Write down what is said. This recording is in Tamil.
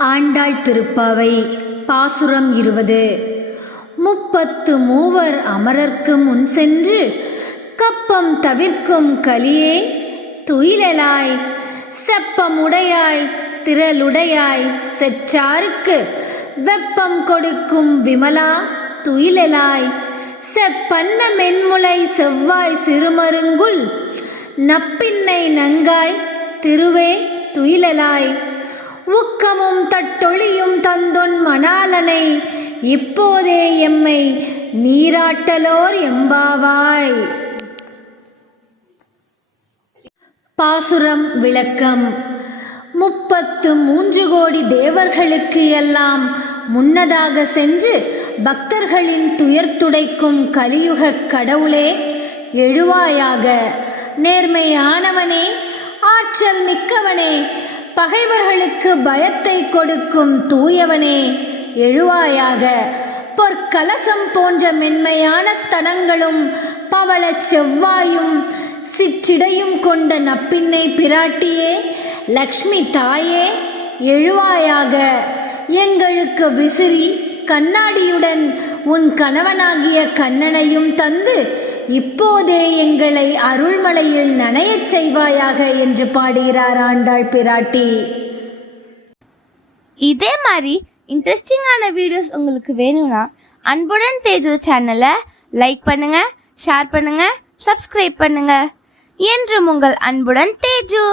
ஆண்டாள் திருப்பாவை பாசுரம் இருபது. முப்பத்து மூவர் அமரர்க்கு முன் சென்று கப்பம் தவிர்க்கும் கலியே துயிலலாய் செப்பமுடையாய் திரளுடையாய் செற்றாருக்கு வெப்பம் கொடுக்கும் விமலா துயிலலாய் செப்பன்ன மென்முலை செவ்வாய் சிறுமருங்குள் நப்பின்னை நங்காய் திருவே துயிலலாய் உக்கமும் தட்டொழியும் தந்துன் மணாலனை இப்போதே எம்மை நீராட்டலோர் எம்பாவாய். பாசுரம் விளக்கம். முப்பத்து மூன்று கோடி தேவர்களுக்கு எல்லாம் முன்னதாக சென்று பக்தர்களின் துயர் துடைக்கும் கலியுகக் கடவுளே எழுவாயாக. நேர்மையானவனே ஆற்றல் மிக்கவனே பகைவர்களுக்கு பயத்தை கொடுக்கும் தூயவனே எழுவாயாக. பொற்கலசம் போன்ற மென்மையான ஸ்தனங்களும் பவளச் செவ்வாயும் சிற்றிடையும் கொண்ட நப்பின்னை பிராட்டியே லக்ஷ்மி தாயே எழுவாயாக. எங்களுக்கு விசிறி கண்ணாடியுடன் உன் கணவனாகிய கண்ணனையும் தந்து இப்போதே எங்களை அருள்மலையில் நனையச் செய்வாயாக என்று பாடுகிறார் ஆண்டாள் பிராட்டி. இதே மாதிரி இன்ட்ரெஸ்டிங்கான வீடியோஸ் உங்களுக்கு வேணும்னா அன்புடன் தேஜு சேனலை லைக் பண்ணுங்க ஷேர் பண்ணுங்க சப்ஸ்கிரைப் பண்ணுங்க. என்றும் உங்கள் அன்புடன் தேஜு!